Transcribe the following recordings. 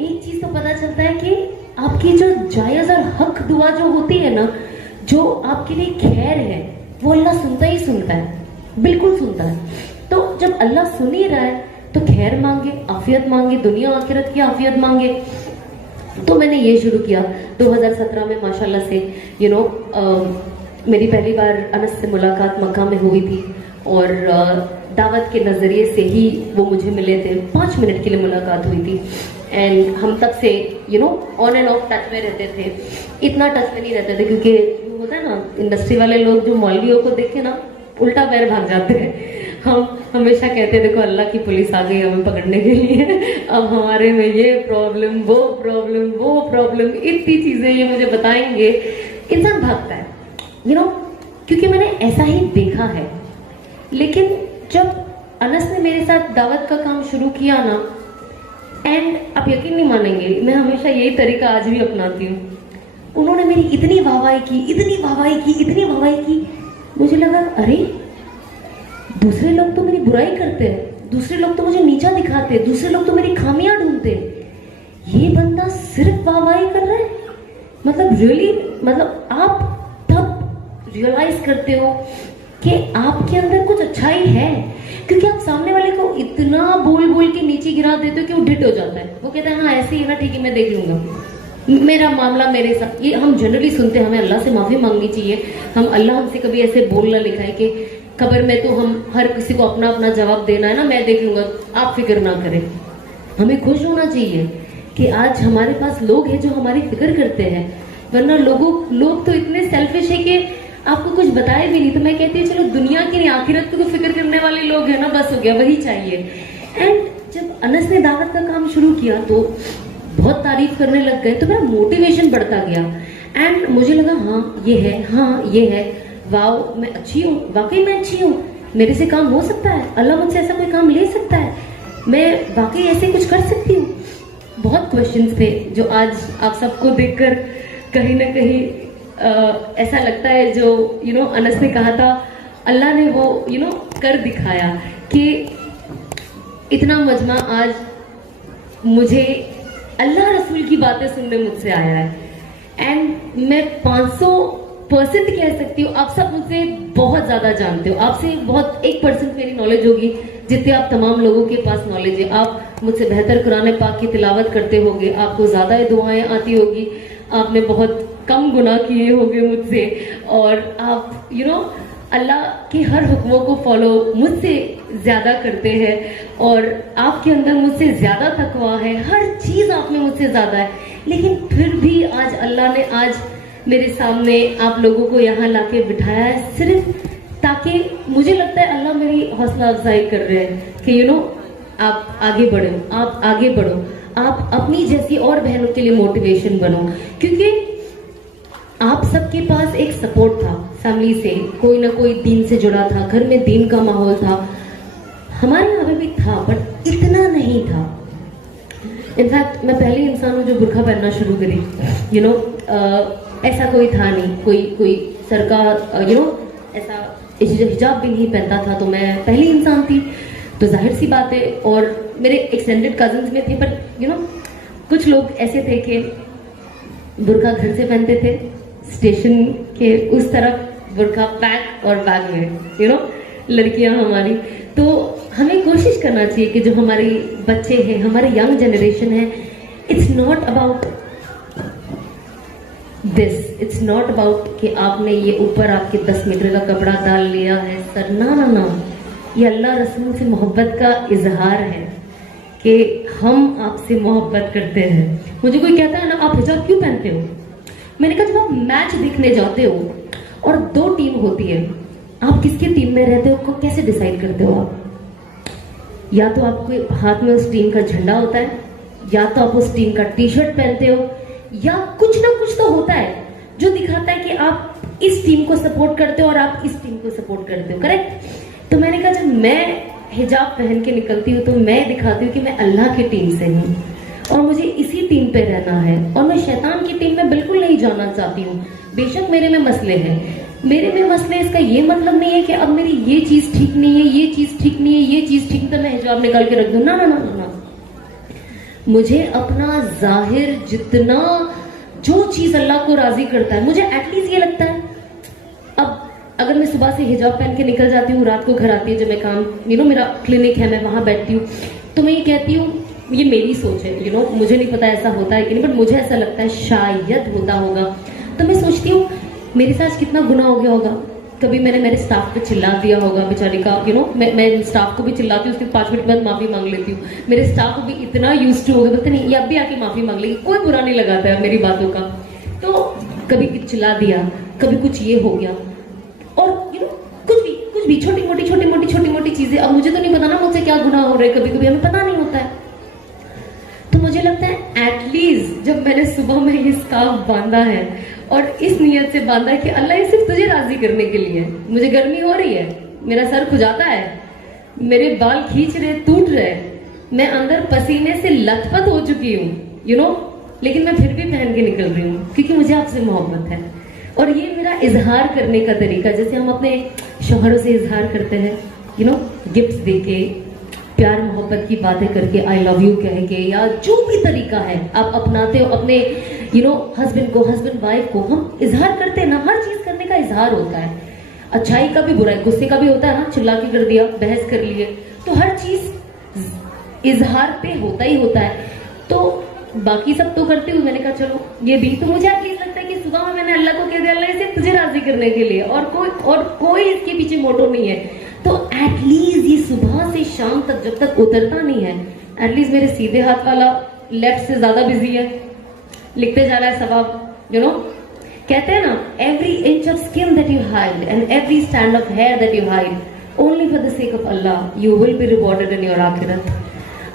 एक चीज तो पता चलता है कि आपकी जो जायज और हक दुआ जो होती है ना, जो आपके लिए खैर है, वो अल्लाह सुनता ही सुनता है, बिल्कुल सुनता है। तो जब अल्लाह सुन ही रहा है तो खैर मांगे, आफियत मांगे, दुनिया आखिरत की आफियत मांगे। तो मैंने ये शुरू किया 2017 में माशाल्लाह से मेरी पहली बार अनस से मुलाकात मक्का में हुई थी और दावत के नज़रिए से ही वो मुझे मिले थे। 5 मिनट के लिए मुलाकात हुई थी एंड हम तब से ऑन एंड ऑफ टच में रहते थे। इतना टच में नहीं रहते थे क्योंकि होता है ना, इंडस्ट्री वाले लोग जो मौलवियों को देख के ना उल्टा पैर भाग जाते हैं। हम हमेशा कहते हैं देखो अल्लाह की पुलिस आ गई हमें पकड़ने के लिए, अब हमारे में ये प्रॉब्लम वो प्रॉब्लम वो प्रॉब्लम, इतनी चीजें ये मुझे बताएंगे, इंसान भागता है क्योंकि मैंने ऐसा ही देखा है। लेकिन जब अनस ने मेरे साथ दावत का काम शुरू किया ना, एंड आप यकीन नहीं मानेंगे, मैं हमेशा यही तरीका आज भी अपनाती हूँ। उन्होंने मेरी इतनी वाहवाही की, इतनी वाहवाही की, इतनी वाहवाही की, मुझे लगा अरे दूसरे लोग तो मेरी बुराई करते हैं, दूसरे लोग तो मुझे नीचा दिखाते हैं, दूसरे लोग तो मेरी खामियां ढूंढते हैं, ये बंदा सिर्फ वाहवाही कर रहा है। मतलब रियली, मतलब आप तब रियलाइज करते हो कि आपके अंदर कुछ अच्छाई है, क्योंकि आप सामने वाले को इतना बोल बोल के नीचे गिरा देते हो कि वो डिट हो जाता है। वो कहता है हाँ ऐसे ही ना, ठीक है मैं देख लूंगा, मेरा मामला मेरे साथ। ये हम जनरली सुनते हैं, हमें अल्लाह से माफी मांगनी चाहिए। हम अल्लाह हमसे कभी ऐसे बोलना लिखा है कि खबर में तो हम हर किसी को अपना अपना जवाब देना है ना, मैं देख लूंगा, आप फिक्र ना करें। हमें खुश होना चाहिए कि आज हमारे पास लोग हैं जो हमारी फिक्र करते हैं, वरना लोग तो इतने सेल्फिश है कि आपको कुछ बताए भी नहीं। तो मैं कहती हूँ चलो दुनिया की नहीं आखिरत को फिक्र करने वाले लोग हैं ना, बस हो गया, वही चाहिए। एंड जब अनस ने दावत का काम शुरू किया तो बहुत तारीफ करने लग गए, तो मेरा मोटिवेशन बढ़ता गया एंड मुझे लगा हाँ ये है, हाँ ये है, वाओ मैं अच्छी हूँ, वाकई मैं अच्छी हूँ, मेरे से काम हो सकता है, अल्लाह मुझसे ऐसा कोई काम ले सकता है, मैं वाकई ऐसे कुछ कर सकती हूँ। बहुत क्वेश्चंस थे जो आज आप सबको देखकर कहीं ना कहीं ऐसा लगता है जो अनस ने कहा था, अल्लाह ने वो कर दिखाया कि इतना मजमा आज मुझे अल्लाह रसूल की बातें सुनने मुझसे आया है। एंड मैं 500% कह सकती हूँ, आप सब मुझसे बहुत ज्यादा जानते हो, आपसे बहुत 1% मेरी नॉलेज होगी जितने आप तमाम लोगों के पास नॉलेज है। आप मुझसे बेहतर कुरान पाक की तिलावत करते होगे, आपको ज्यादा दुआएं आती होगी, आपने बहुत कम गुनाह किए होंगे मुझसे, और आप अल्लाह के हर हुक्मों को फॉलो मुझसे ज्यादा करते हैं, और आपके अंदर मुझसे ज्यादा तकवा है, हर चीज आप में मुझसे ज्यादा है। लेकिन फिर भी आज अल्लाह ने आज मेरे सामने आप लोगों को यहाँ लाके बिठाया है, सिर्फ ताकि मुझे लगता है अल्लाह मेरी हौसला अफजाई कर रहे हैं कि आप आगे बढ़ो, आप आगे बढ़ो, आप अपनी जैसी और बहनों के लिए मोटिवेशन बनो। क्योंकि आप सबके पास एक सपोर्ट था फैमिली से, कोई ना कोई दीन से जुड़ा था, घर में दीन का माहौल था, हमारे यहाँ भी था, बट इतना नहीं था। इनफैक्ट मैं पहली इंसान हूँ जो बुर्का पहनना शुरू करी। ऐसा कोई था नहीं, कोई सरकार ऐसा हिजाब भी नहीं पहनता था, तो मैं पहली इंसान थी। तो जाहिर सी बात है, और मेरे एक्सटेंडेड कजिन्स में थे, पर कुछ लोग ऐसे थे कि बुर्का घर से पहनते थे, स्टेशन के उस तरफ बुर्का पैक और बैग में, लड़कियां हमारी। तो हमें कोशिश करना चाहिए कि जो हमारे बच्चे हैं, हमारे यंग जनरेशन है, it's not about this, it's not about कि आपने ये ऊपर आपके 10 मीटर का कपड़ा डाल लिया है सर, ना, ये अल्लाह रसूल से मोहब्बत का इजहार है कि हम आपसे मोहब्बत करते हैं। मुझे कोई कहता है ना आप हिजाब क्यों पहनते हो, मैंने कहा जब आप मैच देखने जाते हो और 2 टीम होती है, आप किसके टीम में रहते हो कैसे डिसाइड करते हो आप? या तो आपके हाथ में उस टीम का झंडा होता है, या तो आप उस टीम का टी शर्ट पहनते हो, या कुछ ना कुछ तो होता है जो दिखाता है कि आप इस टीम को सपोर्ट करते हो और आप इस टीम को सपोर्ट करते हो, करेक्ट? तो मैंने कहा जब मैं हिजाब पहन के निकलती हूँ तो मैं दिखाती हूँ कि मैं अल्लाह की टीम से हूँ और मुझे इसी टीम पे रहना है, और मैं शैतान की टीम में बिल्कुल नहीं जाना चाहती हूँ। बेशक मेरे में मसले हैं, मेरे में मसले, इसका ये मतलब नहीं है कि अब मेरी ये चीज ठीक नहीं है, ये चीज ठीक नहीं है, ये चीज ठीक, तो मैं हिजाब निकाल के रख दूँ, ना। मुझे अपना जाहिर जितना जो चीज अल्लाह को राजी करता है, मुझे एटलीस्ट ये लगता है, अब अगर मैं सुबह से हिजाब पहन के निकल जाती हूँ, रात को घर आती है जब मैं काम, मेरा क्लिनिक है, मैं वहां बैठती हूँ, तो मैं ये कहती हूँ, ये मेरी सोच है, मुझे नहीं पता ऐसा होता है कि नहीं, बट मुझे ऐसा लगता है शायद होता होगा। तो मैं सोचती हूँ मेरे साथ कितना गुनाह हो गया होगा, कभी मैंने मेरे स्टाफ पे चिल्ला दिया होगा बेचारी का, मैं स्टाफ को भी चिल्लाती हूँ, उसके 5 मिनट बाद माफी मांग लेती हूँ। मेरे स्टाफ को भी इतना यूज टू हो गया, बोलते नहीं ये अब भी आके माफी मांग लेगी, कोई बुरा नहीं लगाता है मेरी बातों का। तो कभी चिल्ला दिया, कभी कुछ ये हो गया, और कुछ भी छोटी मोटी चीजें। अब मुझे तो नहीं पता ना मुझसे क्या गुनाह हो रहे, कभी कभी हमें पता नहीं होता है। तो मुझे लगता है एटलीस्ट जब मैंने सुबह में ये स्कार्फ बांधा है और इस नियत से बांधा है कि अल्लाह ये सिर्फ तुझे राजी करने के लिए, मुझे गर्मी हो रही है, मेरा सर खुजाता है, मेरे बाल खींच रहे, टूट रहे, मैं अंदर पसीने से लथपथ हो चुकी हूँ, लेकिन मैं फिर भी पहन के निकल रही हूँ क्योंकि मुझे आपसे मोहब्बत है। और ये मेरा इजहार करने का तरीका, जैसे हम अपने शौहरों से इजहार करते हैं, गिफ्ट्स देके, प्यार मोहब्बत की बातें करके, आई लव यू कह के, या जो भी तरीका है आप अपनाते हो अपने हस्बैंड को, हस्बैंड वाइफ को, हम इजहार करते हैं ना, हर चीज करने का इजहार होता है, अच्छाई का भी बुराई, गुस्से का भी होता है ना, चिल्ला के कर दिया, बहस कर लिए, तो हर चीज इजहार पे होता ही होता है। तो बाकी सब तो करती हूँ, मैंने कहा चलो ये भी, तो मुझे एटलीस्ट लगता है कि सुबह में मैंने अल्लाह को कह दिया, अल्लाह सिर्फ तुझे राजी करने के लिए, और कोई इसके पीछे मोटो नहीं है। तो एटलीस्ट ये सुबह से शाम तक जब तक उतरता नहीं है, एटलीस्ट मेरे सीधे हाथ वाला लेफ्ट से ज्यादा बिजी है, लिखते जा रहा है सवाब, कहते हैं ना, every inch of skin that you hide and every stand of hair that you hide only for the sake of Allah you will be rewarded in your आखिरत।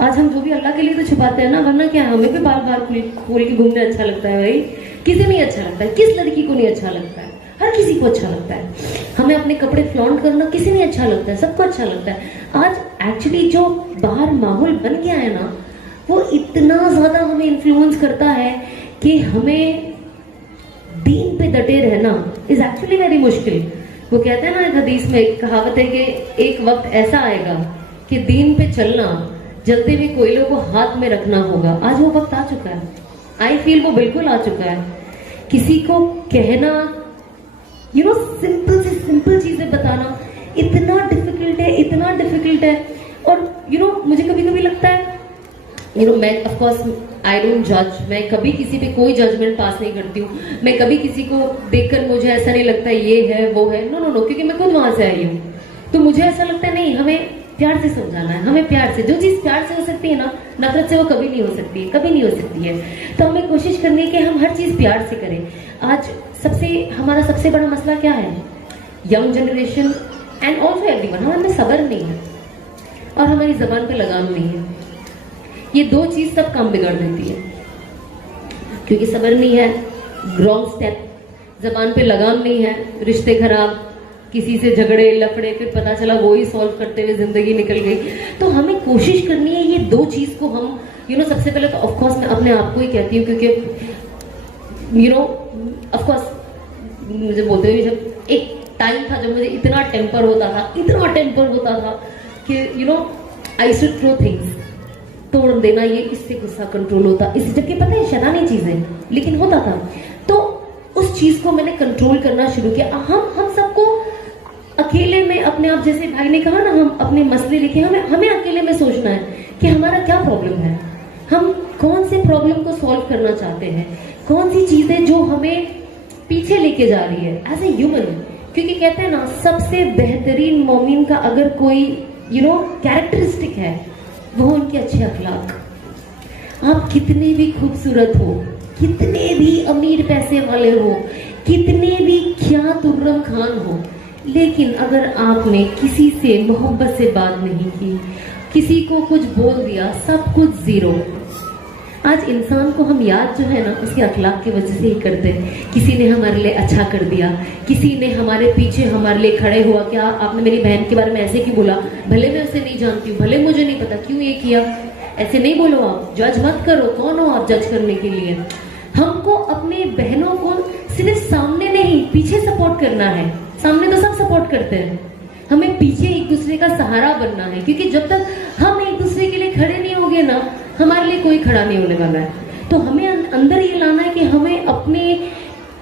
आज हम जो भी अल्लाह के लिए तो छुपाते हैं ना, वरना क्या हमें भी बार बार खोल के घूमने अच्छा लगता है भाई, किसी नहीं अच्छा लगता है, किस लड़की को नहीं अच्छा लगता है, हर किसी को अच्छा लगता है। हमें अपने कपड़े फ्लॉन्ट करना किसी नहीं अच्छा लगता है, सबको अच्छा लगता है। आज एक्चुअली जो बाहर माहौल बन गया है ना, वो इतना ज्यादा हमें इन्फ्लुएंस करता है कि हमें दीन पे डटे रहना इज एक्चुअली वेरी मुश्किल। वो कहते हैं ना, एक हदीस में एक कहावत है कि एक वक्त ऐसा आएगा कि दीन पे चलना जलते हुए कोयलों को हाथ में रखना होगा। आज वो वक्त आ चुका है, आई फील वो बिल्कुल आ चुका है। किसी को कहना, सिंपल से सिंपल चीजें बताना इतना डिफिकल्ट है। और मुझे कभी कभी लगता है, मैं ऑफ कोर्स आई डोंट जज, मैं कभी किसी पे कोई जजमेंट पास नहीं करती हूँ, मैं कभी किसी को देखकर मुझे ऐसा नहीं लगता ये है वो है, नो, क्योंकि मैं खुद वहां से आई हूँ। तो मुझे ऐसा लगता है नहीं, हमें प्यार से समझाना है, हमें प्यार से, जो चीज प्यार से हो सकती है ना, नफरत से वो कभी नहीं हो सकती है, कभी नहीं हो सकती है। तो हमें कोशिश करनी है कि हम हर चीज प्यार से करें। आज हमारा सबसे बड़ा मसला क्या है, young generation and also everyone, हमें सब्र नहीं है और हमारी जबान पे लगाम नहीं है। ये दो चीज सब काम बिगाड़ देती है, क्योंकि सब्र नहीं है, रॉन्ग स्टेप, जबान पे लगाम नहीं है, रिश्ते खराब, किसी से झगड़े लफड़े, फिर पता चला वो ही सॉल्व करते हुए जिंदगी निकल गई। तो हमें कोशिश करनी है ये दो चीज को हम सबसे पहले तो ऑफकोर्स मैं अपने आप को ही कहती हूँ, क्योंकि ऑफकोर्स मुझे बोलते हुए जब एक टाइम था जब मुझे इतना टेम्पर होता था कि आई शुड थ्रो थिंग्स, तोड़ देना, ये इससे गुस्सा कंट्रोल होता, इस जबकि पता है शैतानी चीजें, लेकिन होता था। तो उस चीज को मैंने कंट्रोल करना शुरू किया। हम सबको अकेले में, अपने आप जैसे भाई ने कहा ना, हम अपने मसले लेके हमें अकेले में सोचना है कि हमारा क्या प्रॉब्लम है, हम कौन से प्रॉब्लम को सॉल्व करना चाहते हैं, कौन सी चीजें जो हमें पीछे लेके जा रही है एज ए ह्यूमन। क्योंकि कहते हैं ना, सबसे बेहतरीन मोमिन का अगर कोई कैरेक्टरिस्टिक है, वो उनके अच्छे अखलाक। आप कितने भी खूबसूरत हो, कितने भी अमीर पैसे वाले हो, कितने भी क्या तुर्रम खान हो, लेकिन अगर आपने किसी से मोहब्बत से बात नहीं की, किसी को कुछ बोल दिया, सब कुछ जीरो। आज इंसान को हम याद जो है ना, उसके अखलाक की वजह से ही करते हैं। किसी ने हमारे लिए अच्छा कर दिया, किसी ने हमारे पीछे हमारे लिए खड़े हुआ, क्या आपने मेरी बहन के बारे में ऐसे क्यों बोला, भले मैं उसे नहीं जानती हूँ, भले मुझे नहीं पता क्यों ये किया, ऐसे नहीं बोलो, आप जज मत करो, कौन हो आप जज करने के लिए। हमको अपने बहनों को सिर्फ सामने नहीं, पीछे सपोर्ट करना है। सामने तो सब सपोर्ट करते हैं, हमें पीछे एक दूसरे का सहारा बनना है, क्योंकि जब तक हम एक दूसरे के लिए खड़े नहीं होंगे ना, हमारे लिए कोई खड़ा नहीं होने वाला है। तो हमें अंदर ये लाना है कि हमें अपने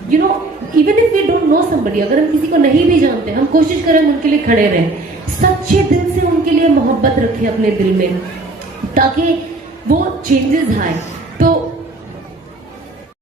even if we don't know somebody, अगर हम किसी को नहीं भी जानते, हम कोशिश करें हम उनके लिए खड़े रहें, सच्चे दिल से उनके लिए मोहब्बत रखें अपने दिल में, ताकि वो चेंजेस आए। तो